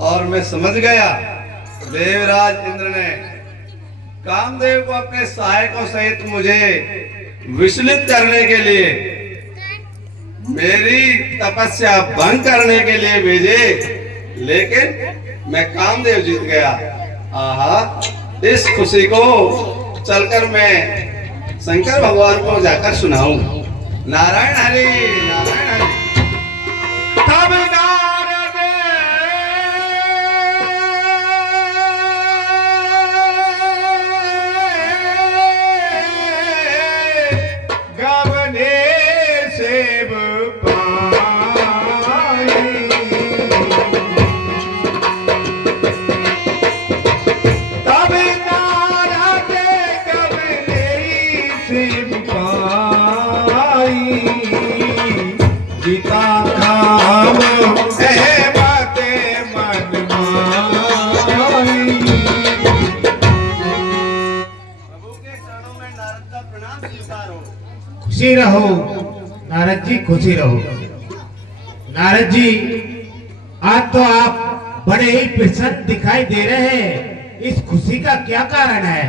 और मैं समझ गया देवराज इंद्र ने कामदेव को अपने सहायकों सहित मुझे विचलित करने के लिए, मेरी तपस्या भंग करने के लिए भेजे, लेकिन मैं कामदेव जीत गया। आहा, इस खुशी को चलकर मैं शंकर भगवान को जाकर सुनाऊं। नारायण हरि, नारायण हरि। तब नारद गवने सेव पाई, तब नारद गवने सेव पाई, गीता काम अहमद मन माई। प्रभु के चरणों में नारद का प्रणाम स्वीकार हो। खुशी रहो नारद जी, खुशी रहो। नारद जी, आज तो आप बड़े ही प्रसन्न दिखाई दे रहे हैं, इस खुशी का क्या कारण है?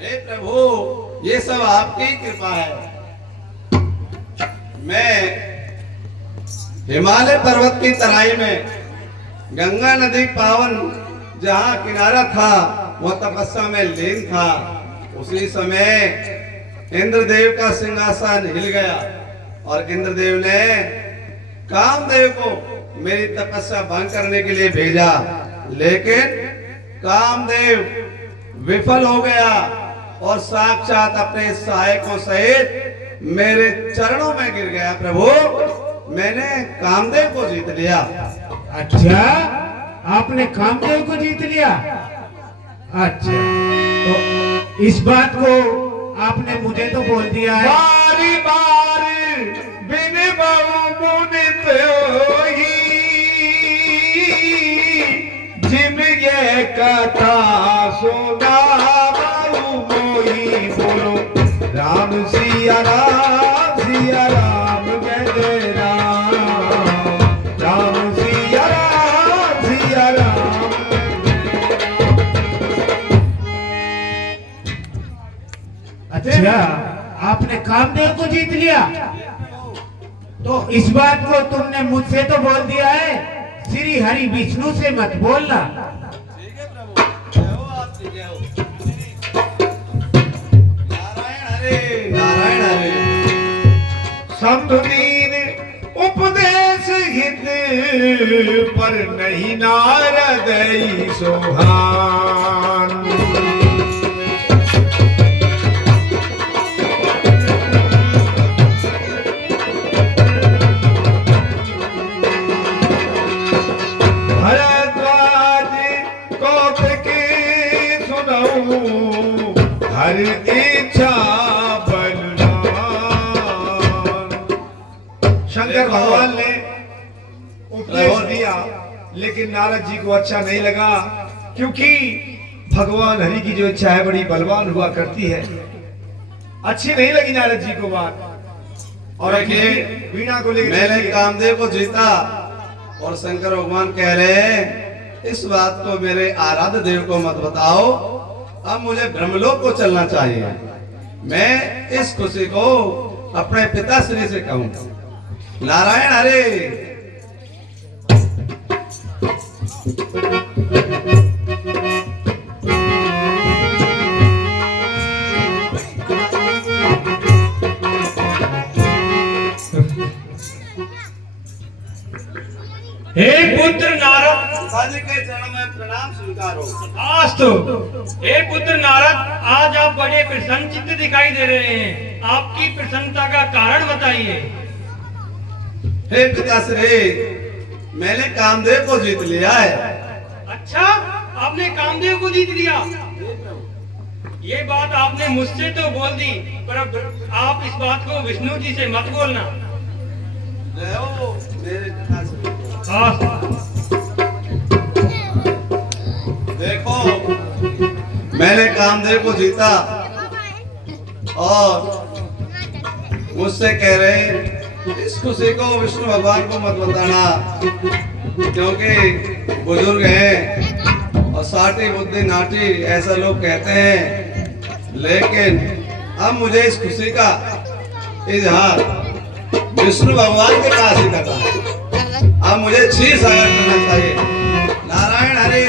हे प्रभु, ये सब आपकी कृपा है। मैं हिमालय पर्वत की तराई में गंगा नदी पावन जहाँ किनारा था वह तपस्या में लीन था। उसी समय इंद्रदेव का सिंहासन हिल गया और इंद्रदेव ने कामदेव को मेरी तपस्या भंग करने के लिए भेजा, लेकिन कामदेव विफल हो गया और साक्षात अपने सहायकों सहित मेरे चरणों में गिर गया। प्रभु, मैंने कामदेव को जीत लिया। अच्छा, आपने कामदेव को जीत लिया? अच्छा, तो इस बात को आपने मुझे तो बोल दिया है। बारी बारी बिन बहुमुनित होई, जिम ये कथा सुना मोही, बोलो राम सिया राम, सिया राम जय जय राम, राम सिया राम, सिया राम। अच्छा, आपने कामदेव को जीत लिया, तो इस बात को तुमने मुझसे तो बोल दिया है, श्री हरि विष्णु से मत बोलना। ठीक है प्रभु, जय हो आपकी, जय हो। नारायण हरे, नारायण हरे। समधुदीन उपदेश हित पर नहीं नारद सोहान, भरद्वाज कौतुक सुनऊं, हर इच्छा शंकर भगवान ने उपदेश दिया, लेकिन नारद जी को अच्छा नहीं लगा, क्योंकि भगवान हरि की जो इच्छा है बड़ी बलवान हुआ करती है। अच्छी नहीं लगी नारद जी को बात। और वीणा को लेकर मैंने कामदेव को जीता और शंकर भगवान कह रहे हैं, इस बात को मेरे आराध्य देव को मत बताओ, अब मुझे ब्रह्मलोक को चलना चाहिए। मैं इस खुशी को अपने पिताश्री से कहूंगा। नारायण हरे। हे पुत्र नारद, पिताजी के चरणों में प्रणाम स्वीकार हो। आस्तु। हे पुत्र नारद, आज आप बड़े प्रसन्नचित्त दिखाई दे रहे हैं, आपकी प्रसन्नता का कारण बताइए। हे पिताश्री, मैंने कामदेव को जीत लिया है। अच्छा, आपने कामदेव को जीत लिया? ये बात आपने मुझसे तो बोल दी, पर अब आप इस बात को विष्णु जी से मत बोलना। जय हो मेरे पिताश्री। देखो, मैंने कामदेव को जीता और मुझसे कह रहे हैं, इस खुशी को विष्णु भगवान को मत बताना, क्योंकि बुजुर्ग हैं और साटी बुद्धि नाटी ऐसा लोग कहते हैं, लेकिन अब मुझे इस खुशी का इजहार विष्णु भगवान के पास ही करना है। अब मुझे क्षीर सागर करना चाहिए। नारायण हरि।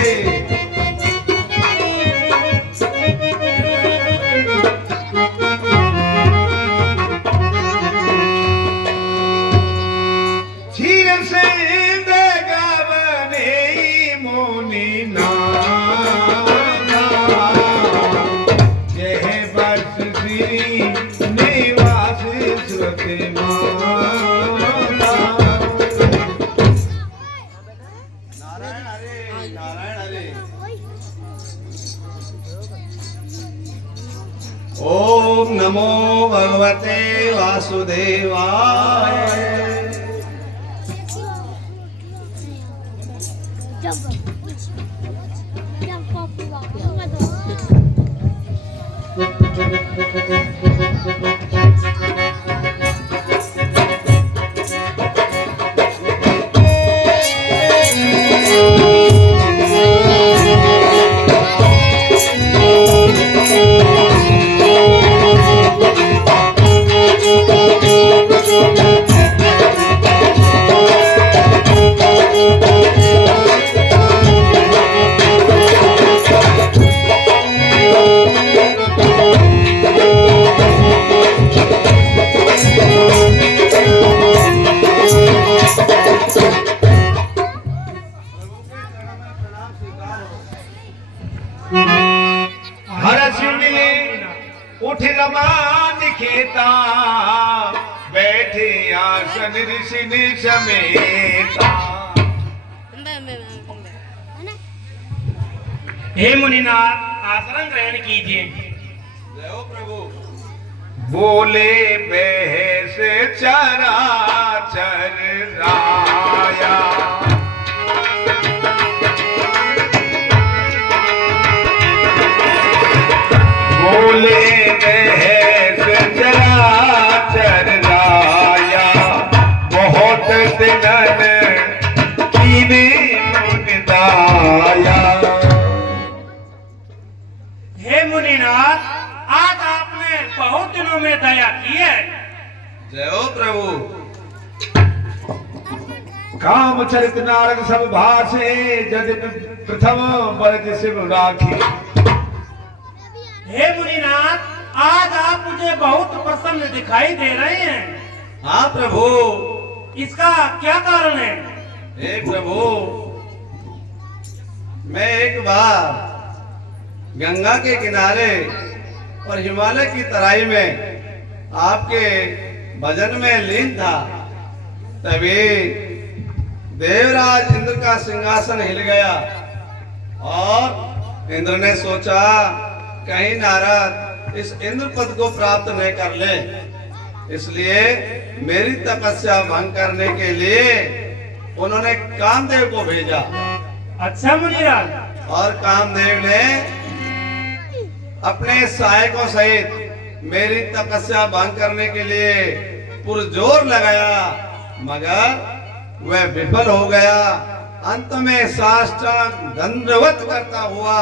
क्षीर सिंध गवने मुनि नाना, जय वर्ष श्री निवास सुरति माना। नारायण हरि, नारायण हरि। ओम नमो भगवते वासुदेवाय। उठ रमान खेता, बैठे आसन ऋषि ने समेता। हे मुनिनाथ, आसन ग्रहण कीजिए। जय हो प्रभु। बोले बहस चराचर राया, बोले बहस चराचर राया, बहुत दिनन कीने मुनिदाया। हे मुनिनाथ, आज आपने बहुत दिनों में दया की है। जय हो प्रभु। काम चरित नारद सब भाषे, जद प्रथम बरज शिव राखी। हे मुनिनाथ, आज आप मुझे बहुत प्रसन्न दिखाई दे रहे हैं। हाँ प्रभु। इसका क्या कारण है? हे प्रभु, मैं एक बार गंगा के किनारे और हिमालय की तराई में आपके भजन में लीन था। तभी देवराज इंद्र का सिंहासन हिल गया और इंद्र ने सोचा कहीं नारद इस इंद्र पद को प्राप्त नहीं कर ले, इसलिए मेरी तपस्या भंग करने के लिए उन्होंने कामदेव को भेजा। अच्छा मुनिराज। और कामदेव ने अपने सहायकों सहित मेरी तपस्या भंग करने के लिए पुरजोर लगाया, मगर वह विफल हो गया। अंत में साष्टांग दंडवत करता हुआ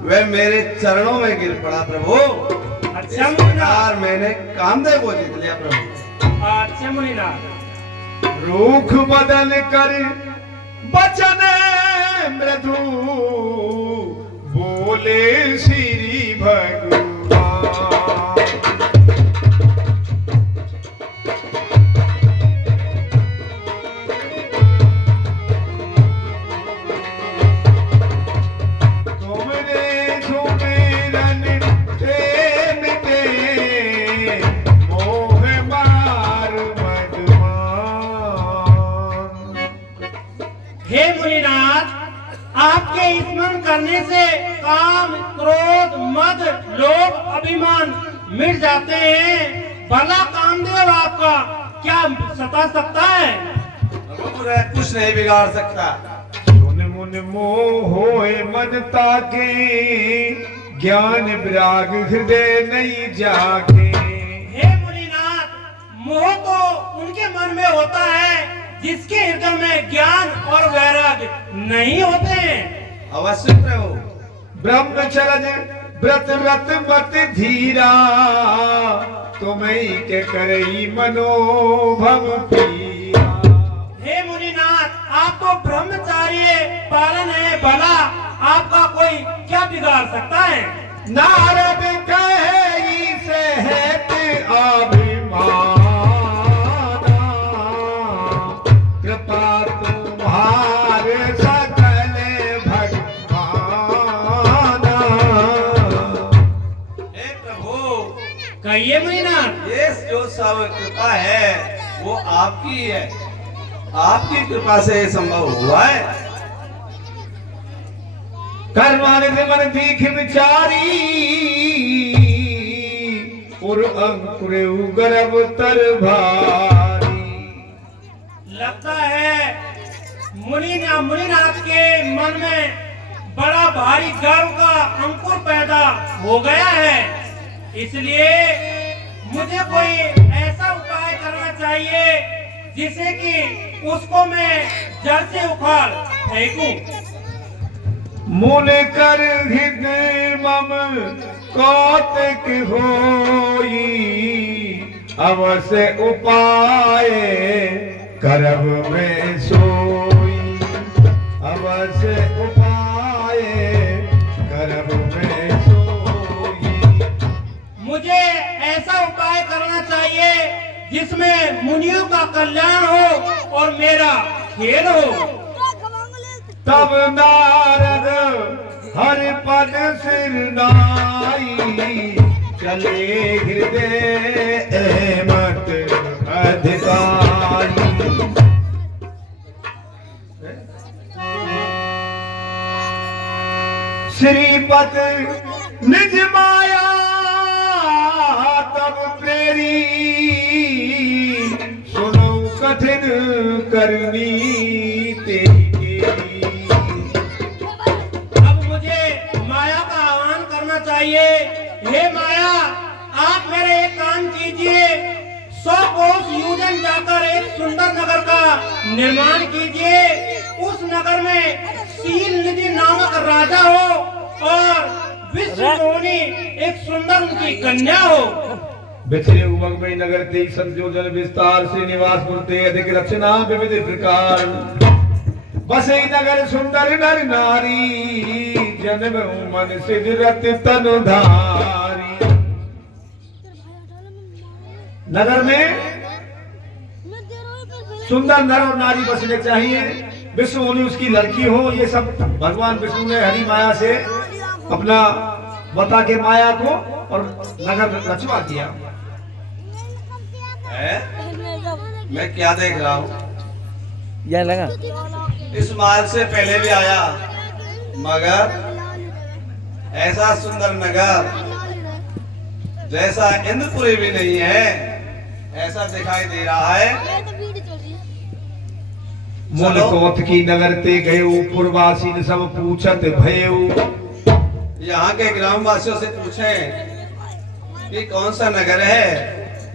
वह मेरे चरणों में गिर पड़ा प्रभु। अच्छा इस प्रकार मैंने कामदेव को जीत लिया प्रभु। अच्छा मुनिनाथ। रूख बदन कर बचन मृदु, बोले श्री भगवान। तुमने सुमिरन प्रेम ते, मोह मार मदमान। हे मुनिनाथ, आपके स्मरण करने से काम, क्रोध, मद, लोभ, अभिमान मिट जाते हैं। भला कामदेव आपका क्या सता सकता है? प्रभु कुछ नहीं बिगाड़ सकता। सुन मुन मोह होए मन ताके, ज्ञान विराग हृदय नहीं जाके। हे मुनिनाथ, मोह तो उनके मन में होता है जिसके हृदय में ज्ञान और वैराग्य नहीं होते हैं। अवश्य प्रभु। ब्रह्मचर्य व्रत व्रत मत धीरा, तुम्हें के करई मनोभव पीरा। हे मुनिनाथ, आपको ब्रह्मचार्य पालन है भला, आपका कोई क्या बिगाड़ सकता है? नारद कहे से हेत अभिमाना, कृपा तुम्हारे सकल भगवाना। हे प्रभु, कहिए मुनिनाथ। ये जो सब कृपा है वो आपकी है, आपकी कृपा से ये संभव हुआ है। कर्माने से मन दीख विचारी, और अंकुर गर्भ तर भारी। लगता है मुनिनाथ के मन में बड़ा भारी गर्व का अंकुर पैदा हो गया है, इसलिए मुझे कोई ऐसा उपाय करना चाहिए जिससे कि उसको मैं जड़ से उखाड़ फेंकूं। मुन कर हृदय मम कौतक होई, अवश्य उपाय करब में सोई। अवश्य उपाय करब में सोई। मुझे ऐसा उपाय करना चाहिए जिसमें मुनियों का कल्याण हो और मेरा खेल हो। तब नारद हरि पद सिर नाई, चले हृदय मत अधिकारी। श्रीपत निज माया तब प्रेरी, सुनो कठिन करनी तेरी केरी। अब मुझे माया का आह्वान करना चाहिए। हे माया, आप मेरे एक काम कीजिए, 100 कोस यूजन जाकर एक सुंदर नगर का निर्माण कीजिए। उस नगर में शील निधि नामक राजा हो और विश्व मोहिनी एक सुंदर उनकी कन्या हो। बिछड़े उमंग में नगर तेई संयोजन विस्तार से निवास पुरते अधिक रचना विविध प्रकार। बसे नगर सुंदर नर नारी, जन्म मन सिद्ध तनु धारी। नगर में सुंदर नर और नारी बसने चाहिए, विष्णु मुनि उसकी लड़की हो। ये सब भगवान विष्णु ने हरि माया से अपना बता के माया को और नगर रचवा दिया है? मैं क्या देख रहा हूँ? यह लगा इस माल से पहले भी आया, मगर ऐसा सुंदर नगर जैसा इंद्रपुरी भी नहीं है, ऐसा दिखाई दे रहा है। मूल कोत की नगर ते गए, पूर्वासी ने सब पूछत भयऊ। यहाँ के ग्रामवासियों से पूछें कि कौन सा नगर है,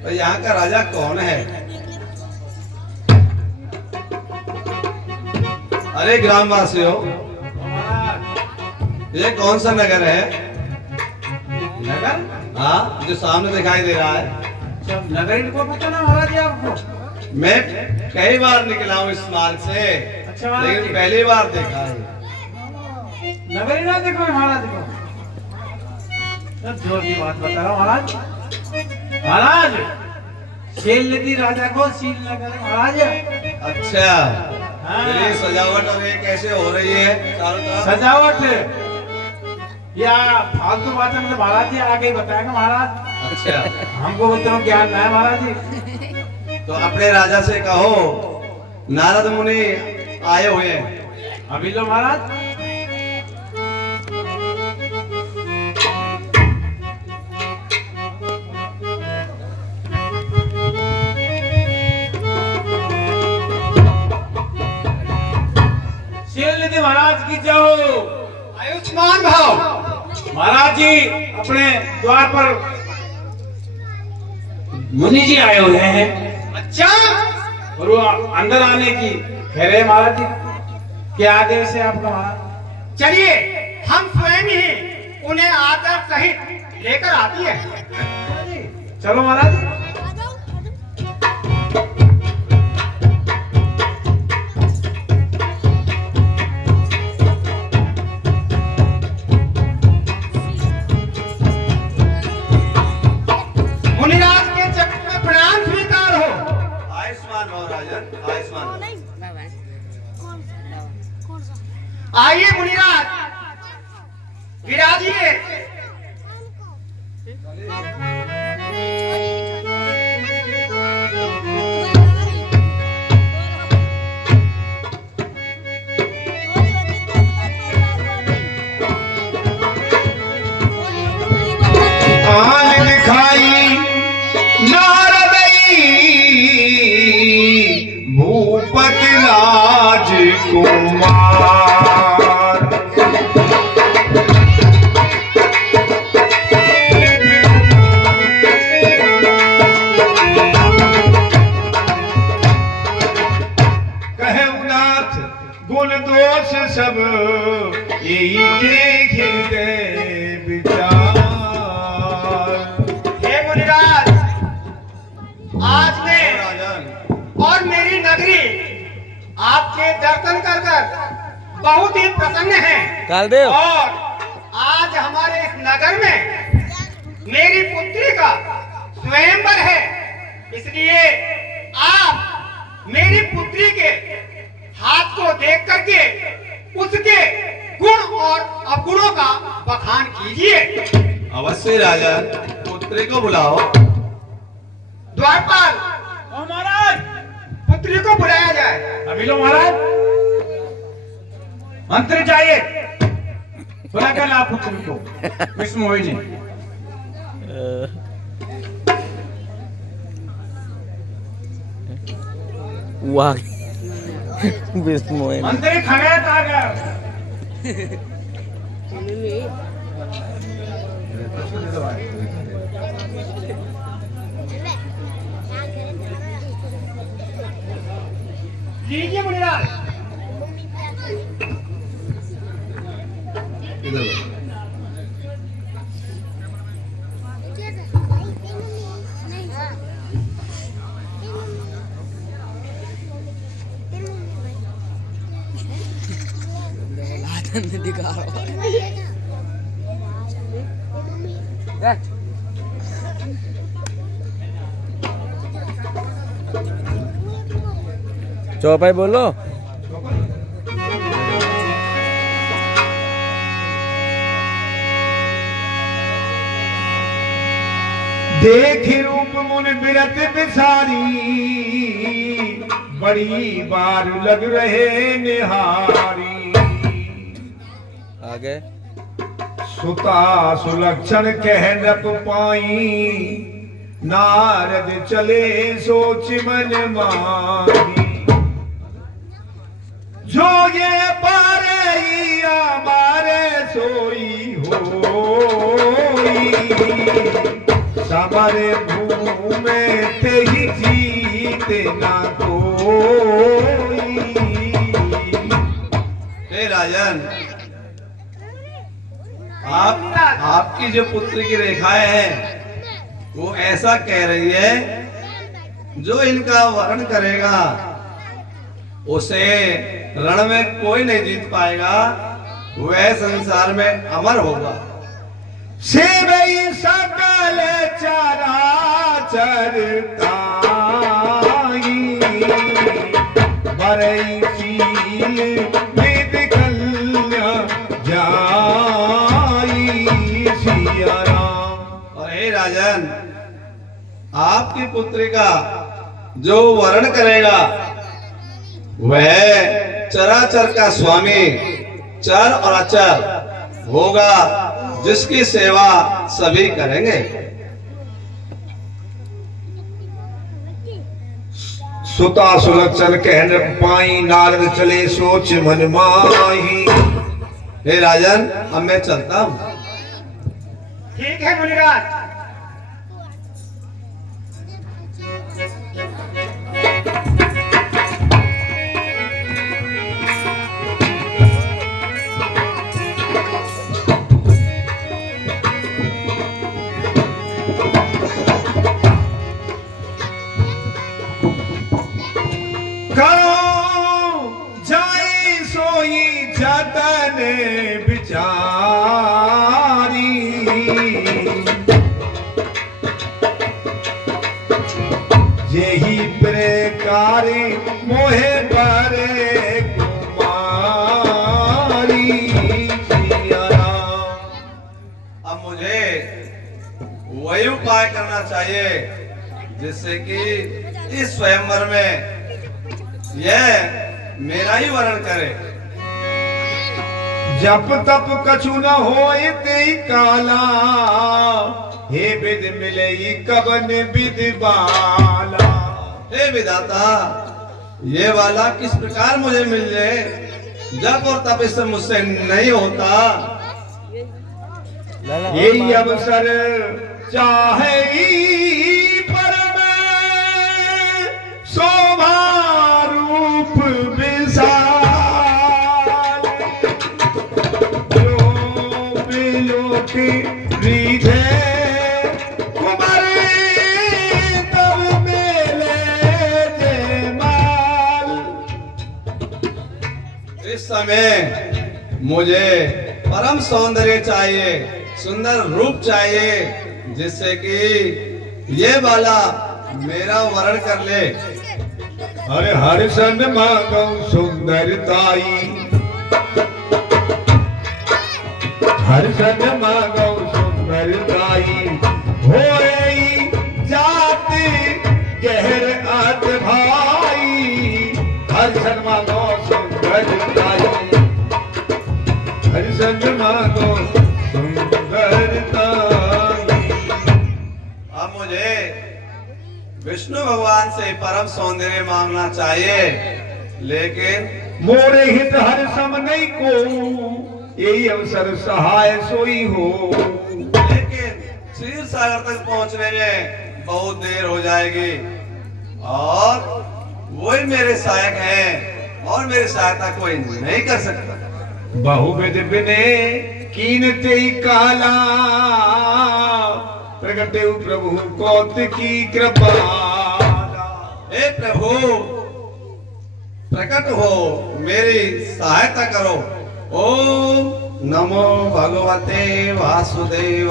तो यहाँ का राजा कौन है? अरे ग्रामवासियों, ये कौन सा नगर है? नगर? हाँ, जो सामने दिखाई दे रहा है। नगर इनको पता ना महाराज आपको? मैं कई बार निकला हूँ इस मार्ग से, अच्छा महाराज, लेकिन पहली बार देखा है। नगर ही ना देखो महाराज को। जोर की बात बता रहा हूँ महाराज। महाराज, शील निधि राजा को शील नगर महाराज। अच्छा, हाँ। फिर ये सजावट और ये कैसे हो रही है चारों तरफ? सजावट या फालतू बातें मतलब महाराज जी आगे ही बताएगा महाराज। अच्छा, हमको उतना ज्ञान नहीं है महाराज जी। तो अपने राजा से कहो नारद मुनि आए हुए हैं। अभी लो महाराज। शील निधि महाराज की जय हो। आयुष्मान भाव। महाराज जी अपने द्वार पर मुनि जी आए हुए हैं। अच्छा, और वो अंदर आने की कह रहे महाराज जी। क्या आदेश है आपका महाराज? चलिए हम स्वयं ही उन्हें आदर सहित लेकर आती है। चलो महाराज। मुनिराज के चक्र में प्रणाम स्वीकार हो। आयुष्मान हो राजन, आयुष्मान। आइए मुनिराज, विराजिए। आन दिखाई नारदई भूपति राजकुमार। कहे नाथ गुण दोष सब यही के हृदय विचार। हे मुनिराज, आज मैं राजन, और मेरी नगरी आपके दर्शन कर बहुत ही प्रसन्न है। कालदेव। और आज हमारे इस नगर में मेरी पुत्री का स्वयंवर है, इसलिए आप मेरी पुत्री के हाथ को देख करके उसके गुण और अवगुणों का बखान कीजिए। अवश्य राजन, पुत्री को बुलाओ। द्वारपाल, ओ महाराज। पुत्री को बुलाया जाए। अभी लो महाराज। मंत्री चाहिए। बुला कर ला पुत्री को। विष्णु मोहिनी। वाह विष्णु मंत्री खगेत आ गया। लीजिए मुनिराज। इधर दिखा चौपाई बोलो। देख रूप मुन बिरत बिसारी बड़ी बार लग रहे निहारी। आगे सुता सुलक्षण कह नप पाई नारद चले सोच मन माही। जो ये पारे मारे सोई होई समर भूमे ते ही जीते ना कोई। हे राजन, आपकी जो पुत्री की रेखाएं हैं वो ऐसा कह रही है, जो इनका वर्ण करेगा उसे रण में कोई नहीं जीत पाएगा, वह संसार में अमर होगा। सेवई सकल चराचर ताई बरई शील वेद कल्या जाई सिया राम। और हे राजन, आपकी पुत्री का जो वर्ण करेगा वह चराचर का स्वामी चर और अचर होगा, जिसकी सेवा सभी करेंगे। सुता सुलक्षण कहन पाई नारद चले सोच मन माही। हे राजन, अब मैं चलता हूँ। ठीक है मुनिराज। जतन बिचारी यही प्रकार मोहे पर कुमारी जिया राम। अब मुझे वही उपाय करना चाहिए जिससे कि इस स्वयंवर में यह मेरा ही वर्ण करे। जप तप कछु न होए ते काला, हे विद मिले कबन विद बाला। हे विधाता, ये वाला किस प्रकार मुझे मिल जाए? जप और तप इससे मुझसे नहीं होता। यही अवसर चाहे परम शोभा रूप विशाल, जो बिलोटी रिधे कुमार तब मेले जयमाल। इस समय मुझे परम सौंदर्य चाहिए, सुंदर रूप चाहिए, जिससे कि ये वाला मेरा वर्ण कर ले। अरे हर सन मांगो सुंदरताई, हर सन मांगो सुंदरताई, होई जाति गहर आत भाई। हर सन मांगो सुंदरताई, हर सन मांगो सुंदरताई। अब मुझे विष्णु भगवान से परम सौंदर्य मांगना चाहिए, लेकिन मोरे हित हर सम नहीं को, यही अवसर सहाय सोई हो। लेकिन क्षीर सागर तक पहुंचने में बहुत देर हो जाएगी और वही मेरे सहायक हैं और मेरी सहायता कोई नहीं कर सकता। बहुविध बिने कीनते काला, प्रगटे प्रभु कौतिकी कृपा। हे प्रभु, प्रकट हो, मेरी सहायता करो। ओम नमो भगवते वासुदेवाय।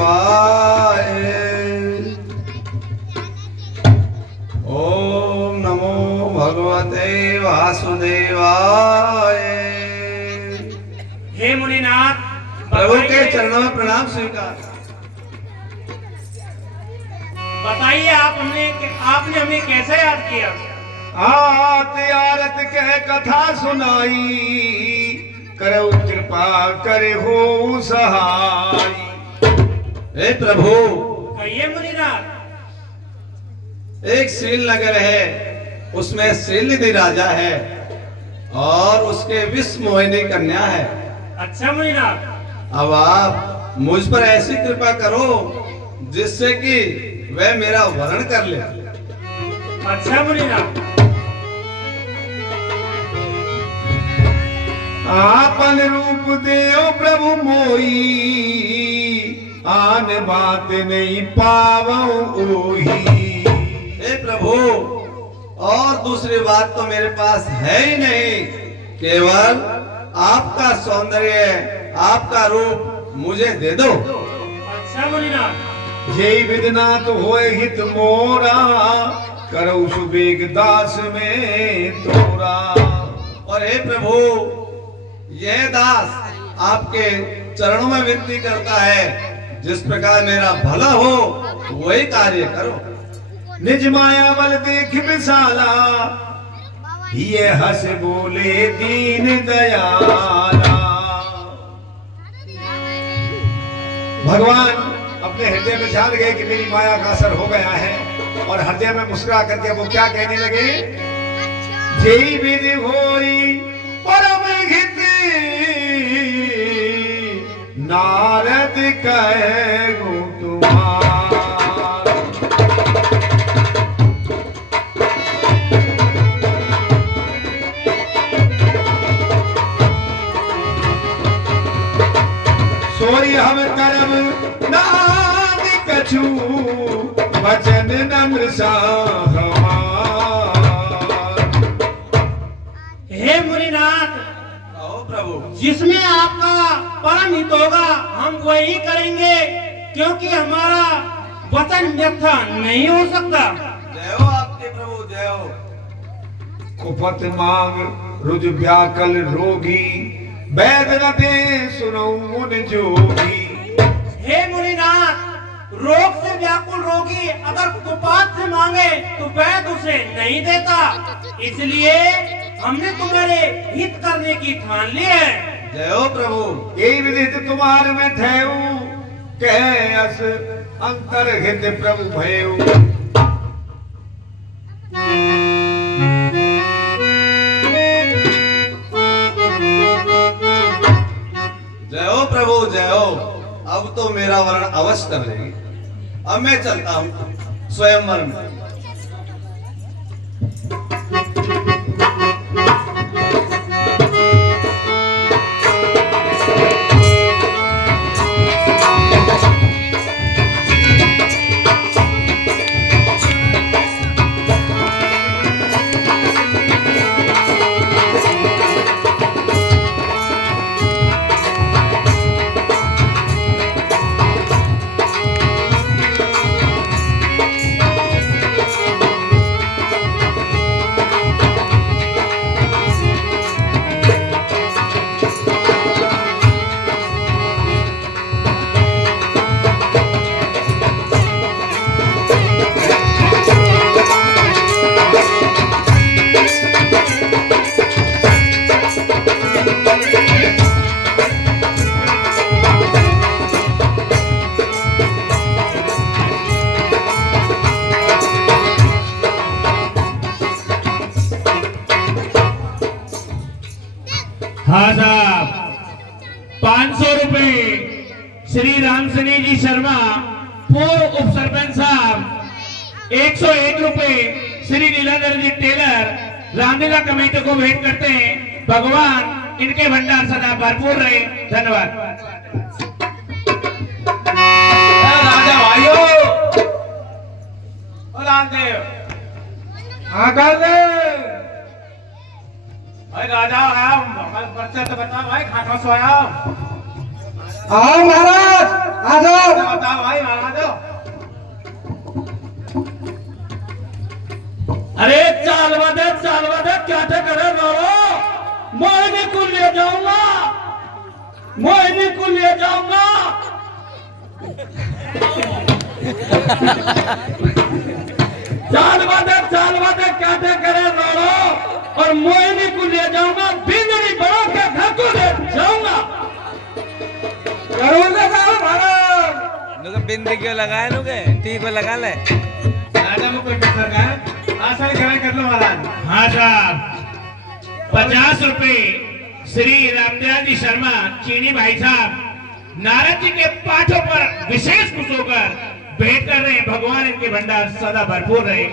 ओम नमो भगवते वासुदेवाय। हे मुनिनाथ, प्रभु के बताइए- चरणों में प्रणाम स्वीकार। बताइए आपने हमें कैसे याद किया? आत आरत कह कथा सुनाई, करो कृपा करे हो सहाय। हे प्रभु, कहिए मुनिनाथ। एक सील नगर है, उसमें सीलनिधि राजा है और उसके विश्व मोहिनी कन्या है। अच्छा मुनिनाथ, अब आप मुझ पर ऐसी कृपा करो जिससे कि वह मेरा वर्ण कर ले। अच्छा मुनिनाथ। आपन रूप देओ प्रभु मोई, आन बात नहीं पावो ओही। हे प्रभु, और दूसरी बात तो मेरे पास है ही नहीं, केवल आपका सौंदर्य, आपका रूप मुझे दे दो। अच्छा मुनिनाथ। जय विदनाथ होए हित मोरा, करो सुबेग दास में तोरा। और हे प्रभु, यह दास आपके चरणों में विनती करता है, जिस प्रकार मेरा भला हो वही कार्य करो। निज माया बल देख विशाला, ये हंस बोले दीन दयाला। भगवान अपने हृदय में जान गए कि मेरी माया का असर हो गया है, और हृदय में मुस्कुरा करके वो क्या कहने लगे? जय विधि होई परम हित, नारद कहे गो तुम्हार। सोई हम करम नाम कछु, वचन नम्र हमार। हे मुनिनाथ, कहो प्रभु। प्रभु। जिसमें आपका परम हित होगा हम वही करेंगे, क्योंकि हमारा वचन मिथ्या नहीं हो सकता। जय हो आपके प्रभु, जय हो। कुपत मांग रुज व्याकल रोगी, वैद न दे सुनो मुन जोगी। हे मुनिनाथ, रोग से व्याकुल रोगी अगर कुपात से मांगे तो वैद उसे नहीं देता, इसलिए हमने तुम्हारे हित करने की ठान ली है। जय हो प्रभु। यही विदित तुम्हार में थेऊ, कह अस अंतर हित प्रभु भयऊ। जय हो प्रभु, जय हो। अब तो मेरा वर्ण अवश्य कर लेगी। अब मैं चलता हूँ स्वयंवर में। हाँ साहब, 500 रुपए श्री रामसनी जी शर्मा पूर्व उप सरपंच साहब, 101 रुपए श्री नीलाधर जी टेलर रामलीला कमेटी को भेंट करते हैं। भगवान इनके भंडार सदा भरपूर रहे। धन्यवाद। राजा भाइयों, ओ रामदेव, हाँ देव। भाई राजा आया, बच्चा तो बता भाई, खाना सोया। आओ महाराज, आ जाओ। बता भाई महाराज। अरे चाल वादे क्या करे बाबा, मोहिनी को ले जाऊंगा, मोहिनी को ले जाऊंगा। चाल वादे क्या करे बाबा, और मोहिनी को ले जाऊंगा, बिंदरी बड़ा के घर को ले जाऊंगा। करूंगा साहब महाराज। बिंदी क्यों लगाए लोगे, टी को लगा ले। राजा में कोई कसर का है? आसान खड़ा कर लो महाराज। हाँ साहब, 50 रुपए श्री रामदयाल जी शर्मा चीनी भाई साहब नारद जी के पाठों पर विशेष खुश होकर भेंट कर रहे हैं। भगवान इनके भंडार सदा भरपूर रहे।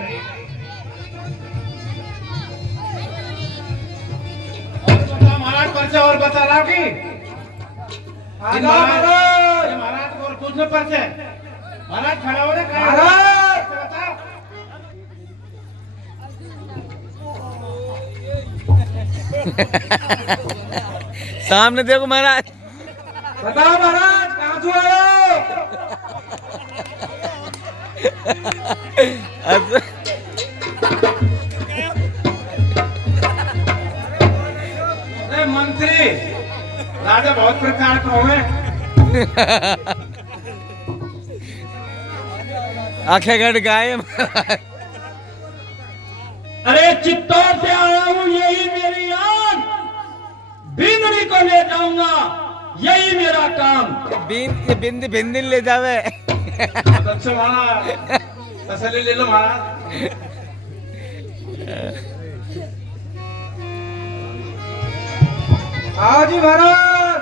महाराज पर्चा और बता रहा कि महाराज को और पूछने पर्चे। महाराज खड़ा हो रहे महाराज बता। सामने देखो महाराज। बताओ महाराज, कहाँ से आए अच्छा, अरे मंत्री, राजा बहुत प्रकार का हुए। आंखें गड़ गए। अरे चित्तौड़ से आया हूँ, यही मेरी आन, बिंदरी को ले जाऊंगा, यही मेरा काम। बिंदी भिंदी ले जावे। अच्छा महाराज, तसल्ली ले लो महाराज। आओ जी महाराज,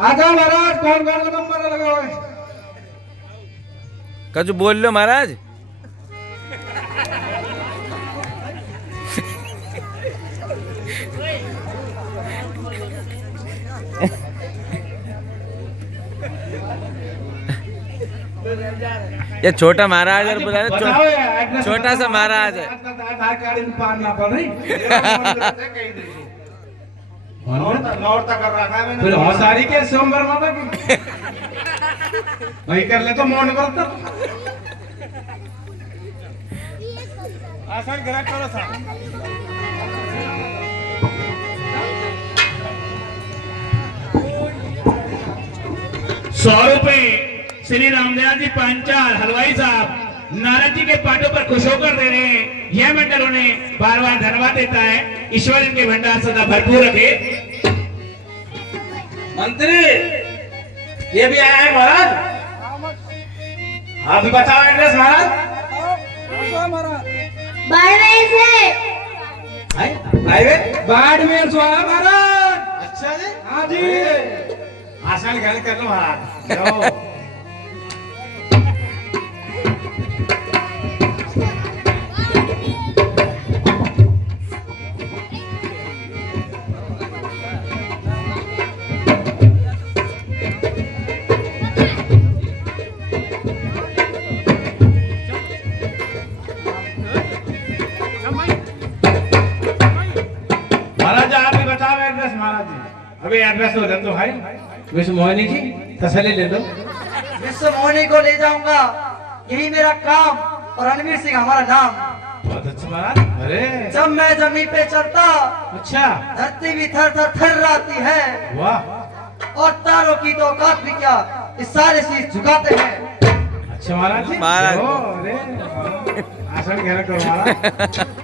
आजा महाराज। कौन कौन का नंबर लगा हुआ है? कछु बोल लो महाराज। ये छोटा महाराज है, बुला रहे, छोटा सा महाराज है। आधार कार्ड इन पार ना पड़ रही। नौरता कर रखा है मैंने। फिर हौसारी के सोमवार बाबा की वही कर ले तो मौन करता। आसान ग्रह करो सा। 100 रुपए श्री रामदयाल जी पांचाल हलवाई साहब नारद जी के पाटों पर खुश होकर दे रहे हैं। यह मंडल उन्हें बार बार धन्यवाद देता है। ईश्वर इनके भंडार सदा भरपूर रखे। मंत्री ये भी आया है महाराज। आप भी बताओ एड्रेस महाराज। बाड़मेर से प्राइवेट बाड़मेर से आया महाराज। अच्छा जी। हाँ जी। आसान ग्रहण कर लो महाराज। जाओ। महाराज आप भी बताओ एड्रेस महाराज जी। अभी एड्रेस तो दे दो भाई। विश्व मोहिनी जी तसल्ली ले लो। विश्व मोहिनी को ले जाऊंगा, यही मेरा काम। और रणवीर सिंह हमारा नाम। बहुत अच्छा महाराज। अरे जब मैं जमीन पे चलता, अच्छा धरती भी थर थर थर्राती है। वाह। और तारों की तो औकात भी क्या, इस सारे शीश झुकाते हैं। अच्छा महाराज जी। महाराज। ओ, अरे आसान ग्रहण करो महाराज।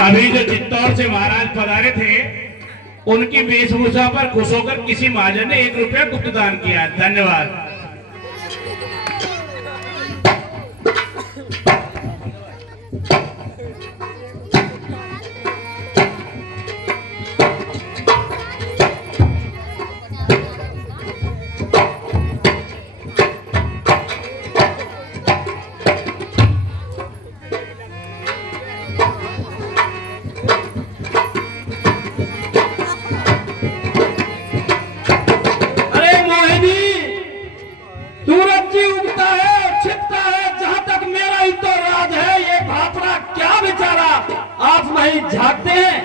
अभी जो चित्तौड़ से महाराज पधारे थे उनकी वेशभूषा पर खुश होकर किसी महाजन ने 1 रुपया गुप्त दान किया। धन्यवाद। आप नहीं झाकते हैं।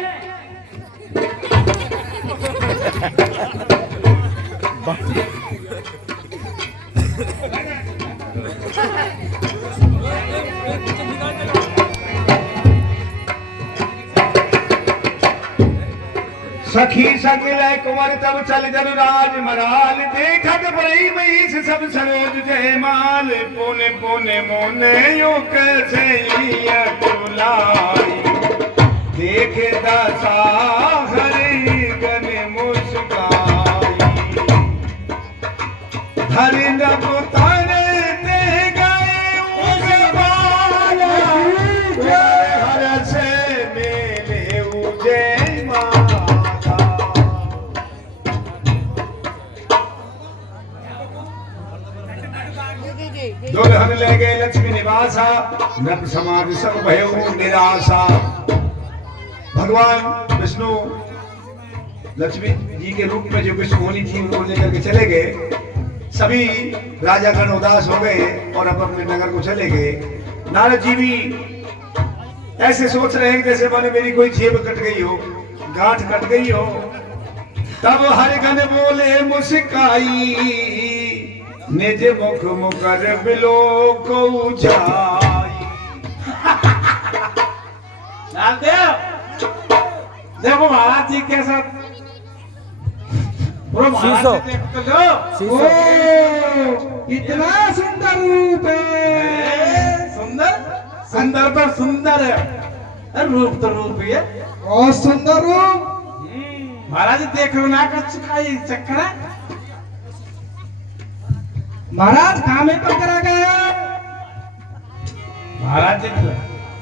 सखी सकिल कुंवर तब चल जनु राज मराल देखत बड़ी मई से सब सरोज जय माल पोने पोने मोने यो कैसे तुलाई देखे दशा हरि गन मुस्काई हरि नब तारे दे गए उस बाल हर से मेले उजय माता दुल्हन ले गए लक्ष्मी निवासा नर समाज सब भयो निराशा। भगवान विष्णु लक्ष्मी जी के रूप में जो विष्णु होनी थी उनको लेकर के चले गए। सभी राजागण उदास हो गए और अपने नगर को चले गए। नारद जी भी ऐसे सोच रहे हैं जैसे माने मेरी कोई जेब कट गई हो, गांठ कट गई हो। तब हरिगण बोले मुस्काई निज मुख मुकर बिलो को जाई। नामदेव देखो महाराज जी के साथ शीशो। शीशो। इतना सुंदर रूप है। सुंदर सुंदर पर सुंदर है। अरे रूप तो रूप ही है। और सुंदर रूप महाराज देखो ना कच्छ खाई चक्कर है। महाराज काम है कब करा गया। महाराज जी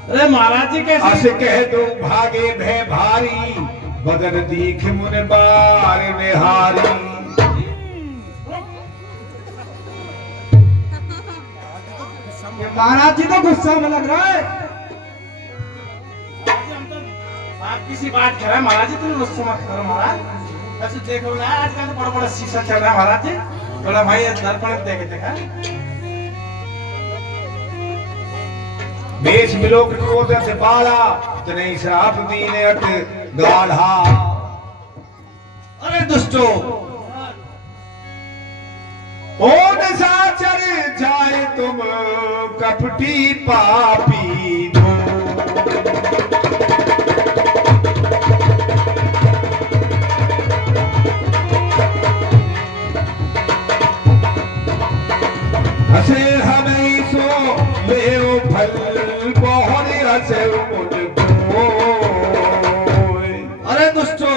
अरे महाराज जी कैसे अस कह दो भागे भय भारी बदन दीख मुन बार निहारी। महाराज जी तो गुस्सा में लग रहा है। आप किसी बात कर रहे हैं महाराज जी, तुम गुस्सा मत करो महाराज। ऐसे देखो ना आजकल तो बड़ा बड़ा शीशा चल रहा है महाराज जी। थोड़ा भाई दर्पण देखे देखा बेच मिलोक क्रोध अत बाला तने श्राप दीने अत गाढ़ा। अरे दुष्टो, ओ निशाचर जाए तुम कपटी पापी धो। हसे हमें सो ले फल बहुत हसे मुझको। अरे दुष्टो,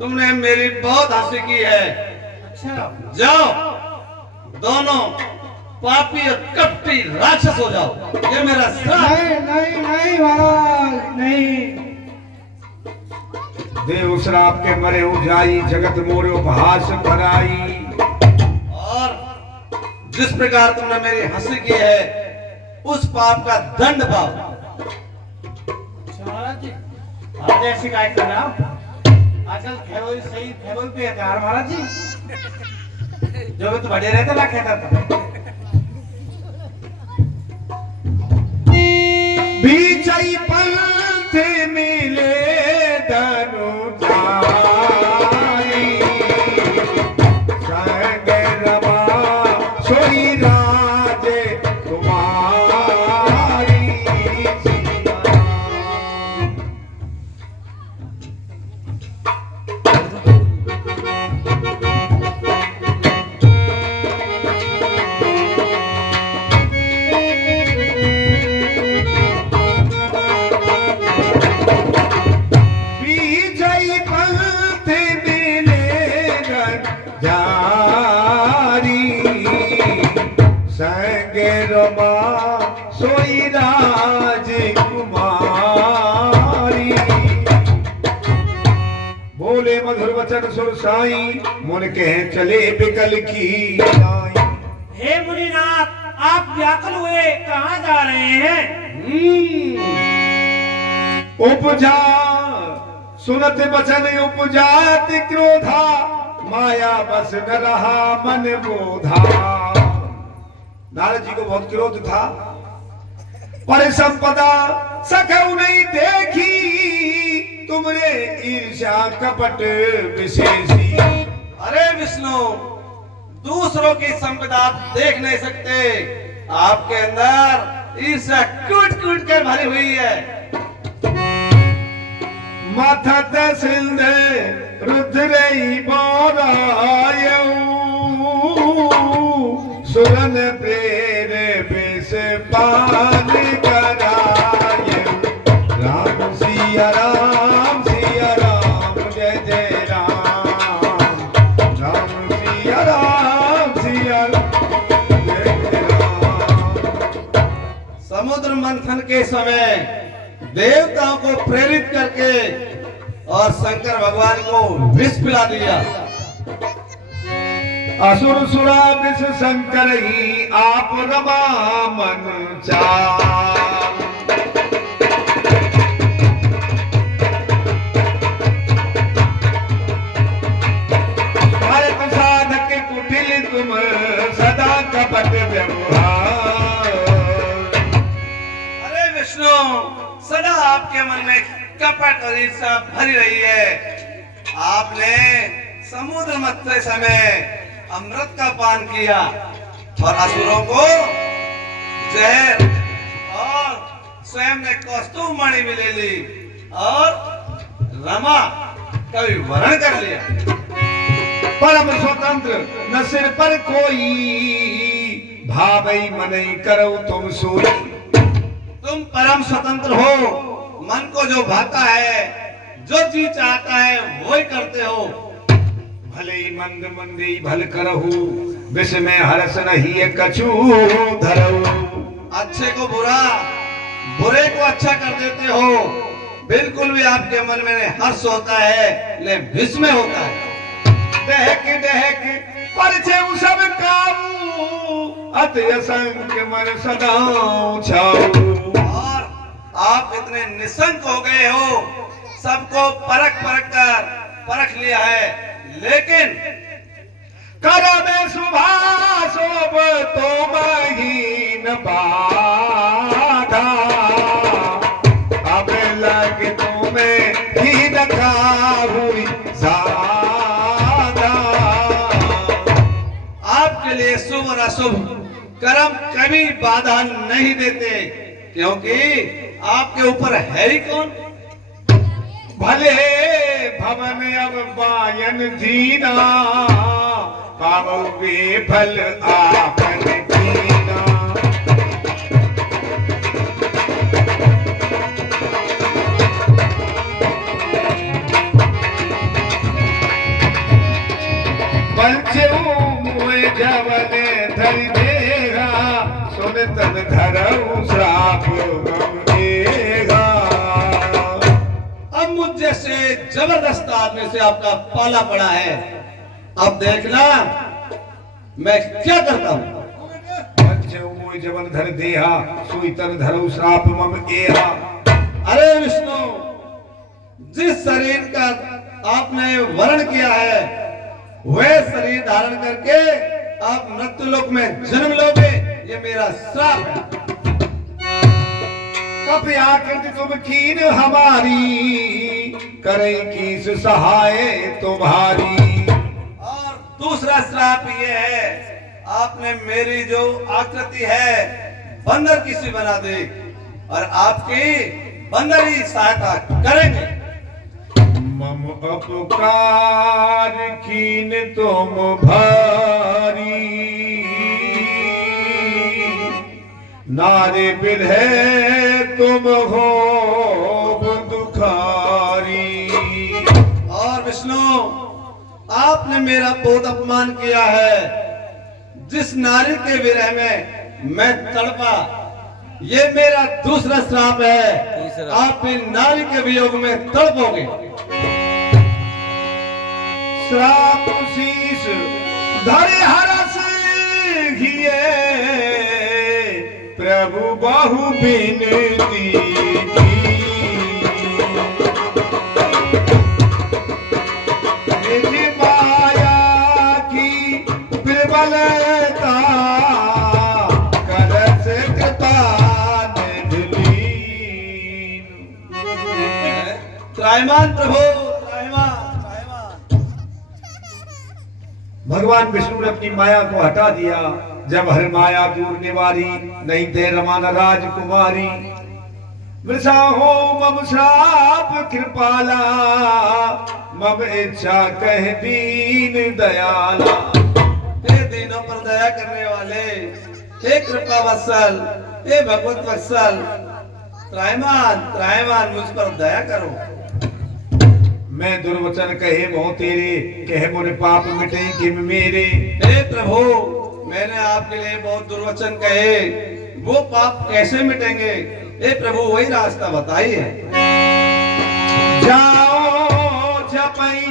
तुमने मेरी बहुत हंसी की है। अच्छा, जाओ, दोनों पापी और कपटी राक्षस हो जाओ। ये मेरा श्राप। नहीं नहीं महाराज, नहीं। देव श्राप के मरे हो जाई, जगत मोरे उपहास भराई। और जिस प्रकार तुमने मेरी हंसी की है, उस पाप का दंड पाओ। अच्छा महाराज जी, महाराज ऐसी काय कर रहे हो? आजकल खेवोई सही खेवोई पे है यार महाराज जी। जो भी तो बड़े रहते ना कहता था। बीचई पंथ मिले धनु जाई, संग रमा सोई राजे कुमारी। बीचई पंथ मिले जारी, संग रमा सोई राजकुमारी। बोले मधुर वचन सुर साई, मुन कहे चले बिकल की आई। हे मुनिनाथ, आप व्याकुल हुए कहाँ जा रहे हैं? उपजा सुनत वचन उपजात क्रोधा, माया बस न रहा मन बोधा। नारद जी को बहुत क्रोध था, पर संपदा सकऊ नहीं देखी, तुमरे ईर्ष्या कपट विशेषी। अरे विष्णु, दूसरों की संपदा आप देख नहीं सकते। आपके अंदर ईर्ष्या कूट कूट कर भरी हुई है। मथत सिंध रुद्रई बोरायऊ, सुरन प्रेर विष पान करायऊ। राम सिया राम जय जय राम। राम सिया राम जय जय राम। समुद्र मंथन के समय देवताओं को प्रेरित करके और शंकर भगवान को विष पिला दिया। असुर सुरा विष शंकर ही आप रमा मन चार। भारत साधक कुटिल तुम सदा कपट व्यवहार। अरे विष्णु, सदा आपके मन में कपट और ईर्ष्या भरी रही है। आपने समुद्र मथते समय अमृत का पान किया और असुरों को जहर, और स्वयं ने कौस्तुभ मणि भी ले ली और रमा का भी वरण कर लिया। परम स्वतंत्र न सिर पर कोई, भावई मनई करो तुम सोई। तुम परम स्वतंत्र हो, मन को जो भाता है, जो जी चाहता है वो ही करते हो। भले ही मंद मंदी भल करहु, विष में हर्ष नहीं कछु धरहु। अच्छे को बुरा, बुरे को अच्छा कर देते हो। बिल्कुल भी आपके मन में हर्ष होता है, ले विष में होता है। दहक दहक परछे सब काऊ, अति असंख्य मन सदा छाऊ। और आप इतने निसंक हो गए हो, सबको परख लिया है, लेकिन कर में सुभाषोभ तो मही न बाधा, अब लग तुम्हें ही रखा हुई साधा। आपके लिए शुभ और अशुभ कर्म कभी बाधा नहीं देते, क्योंकि आपके ऊपर है ही कौन। भले भवन अब बायन दीना, पावोगे फल आपन दीना। मुए जवन धर देगा, सुन तन धरऊ श्राप गमेगा। अब मुझ जैसे जबरदस्त आदमी से आपका पाला पड़ा है, अब देखना मैं क्या करता हूं। जवन धर देहा, सुई तन धरऊ श्राप मम एहा। अरे विष्णु, जिस शरीर का आपने वर्ण किया है, वह शरीर धारण करके आप मृत्युलोक में जन्म लोगे, ये मेरा श्राप है। कब आकृति तुम कीन हमारी, करें कीस सहाय तुम्हारी। और दूसरा श्राप ये है, आपने मेरी जो आकृति है बंदर की सी बना दी, और आपकी बंदर ही सहायता करेंगे। मम अपकार कीन तुम भारी, नारे बिरहे तुम हो दुखारी। और विष्णु, आपने मेरा बहुत अपमान किया है। जिस नारी के विरह में मैं तड़पा, ये मेरा दूसरा श्राप है। तीसरा। आप इन नारी के वियोग में तड़पोगे। श्राप शीस धरे हरस हिए, प्रभु बहु बिनती की। निज माया की प्रबलता, करस कृपा निध लीन। त्रायमान प्रभु, त्रायमान। भगवान विष्णु ने अपनी माया को हटा दिया। जब हर माया दूर निवारी, नहीं थे रमान राजकुमारी। वृषा हो मम श्राप कृपाला, मम इच्छा कह दीन दयाला। हे दीनों पर दया करने वाले, हे कृपा वत्सल, हे भगवत वत्सल, त्रायमान त्रायमान, मुझ पर दया करो। मैं दुर्वचन कहे मोह तेरे, कहे मोरे पाप मिटे किम मेरे। हे प्रभु, मैंने आपके लिए बहुत दुर्वचन कहे, वो पाप कैसे मिटेंगे? हे प्रभु, वही रास्ता बताइए। जाओ जपई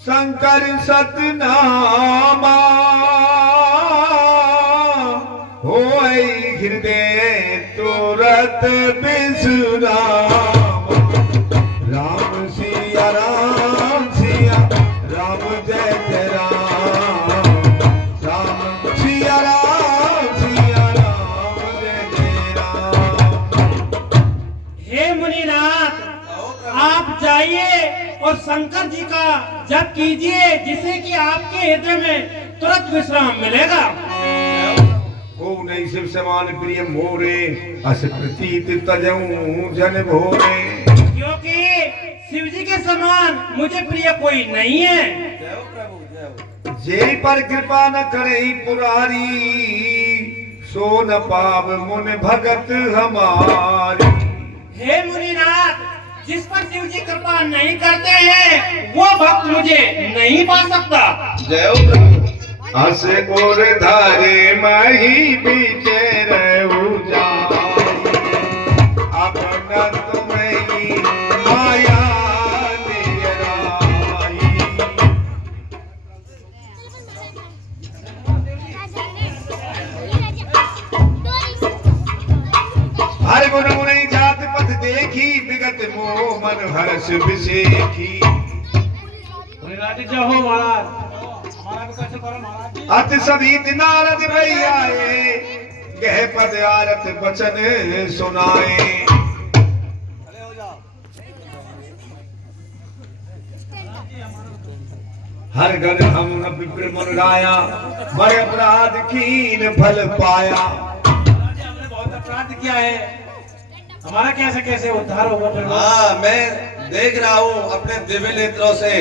शंकर सतनामा, होई हृदय तुरत बिसरामा। राम सिया राम सिया राम जय जय राम, राम सिया राम जय जय राम। हे मुनिनाथ, आप जाइए और शंकर जी का जप कीजिए, जिससे कि आपके हृदय में तुरंत विश्राम मिलेगा। हो नहीं शिव समान प्रिय मोरे, अस प्रतीत तजऊं जन भोरे। क्योंकि शिव जी के समान मुझे प्रिय कोई नहीं है। जय हो प्रभु, जय हो। जे पर कृपा न करे पुरारी, सो न पाव मुन भगत हमारी। हे मुनिनाथ, जिस पर शिव जी कृपा नहीं करते हैं, वो भक्त मुझे नहीं पा सकता। जय हो प्रभु। अस और धारे माही बीचे रहू जाई, अब न तुम्हें माया निराई। हर गुण मुनि जात पथ देखी, विगत मोह मन हर्ष विषेखी। जय हो महाराज। अत सभी नारद भई आए, कह पद आरत बचन सुनाए। हर गण हम न विप्र मन राया, बड़े अपराध कीन फल पाया। हमने बहुत अपराध किया है, हमारा कैसे कैसे उद्धार होगा प्रभु? हाँ, मैं देख रहा हूँ अपने दिव्य नेत्रों से,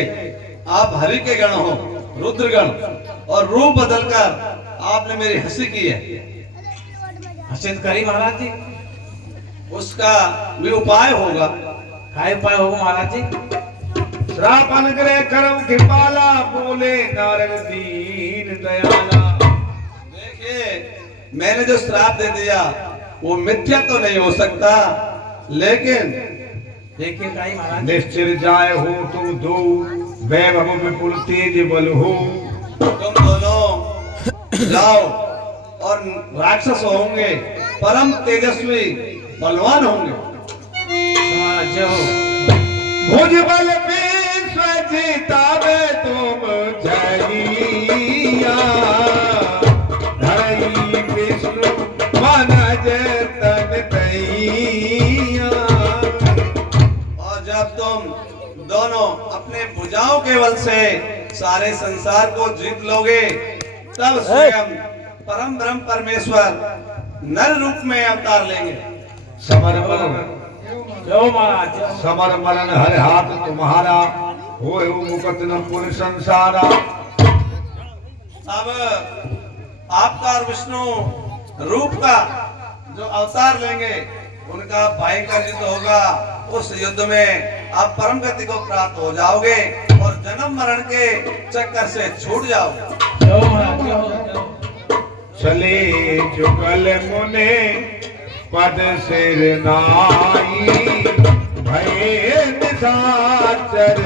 आप हरि के गण हो, रुद्र गण, और रूप बदलकर आपने मेरी हंसी की है। हसित करी महाराज जी, उसका भी उपाय होगा। काय उपाय होगा महाराज जी? श्राप अनुग्रह करम कृपाला, बोले नारद दीन दयाला। देखिए, मैंने जो श्राप दे दिया वो मिथ्या तो नहीं हो सकता, लेकिन देखिए काई महाराज, निश्चिर जाय हो तुम दो, वैभव विपुल तेज बल हो। तुम दोनों जाओ और राक्षस होंगे, परम तेजस्वी बलवान होंगे। महाराज जय हो। भुज बल विश्व जितावे तुम जहिया, धरई विष्णु मनज तन तैया। और जब तुम दोनों अपने भुजाओं के बल से सारे संसार को जीत लोगे, तब स्वयं परम ब्रह्म परमेश्वर नर रूप में अवतार लेंगे। समर्पण जय हो महाराज जय हो। समर मरण हर हाथ तुम्हारा, होए हो मुकत न पुर संसारा। अब आपका और विष्णु रूप का जो अवतार लेंगे, उनका भयंकर युद्ध होगा। उस युद्ध में आप परम गति को प्राप्त हो जाओगे और जन्म मरण के चक्कर से छूट जाओगे। जय हो महाराज जय हो, जय हो। चले चुकल मुने पद सिर नाई, भय निशाचर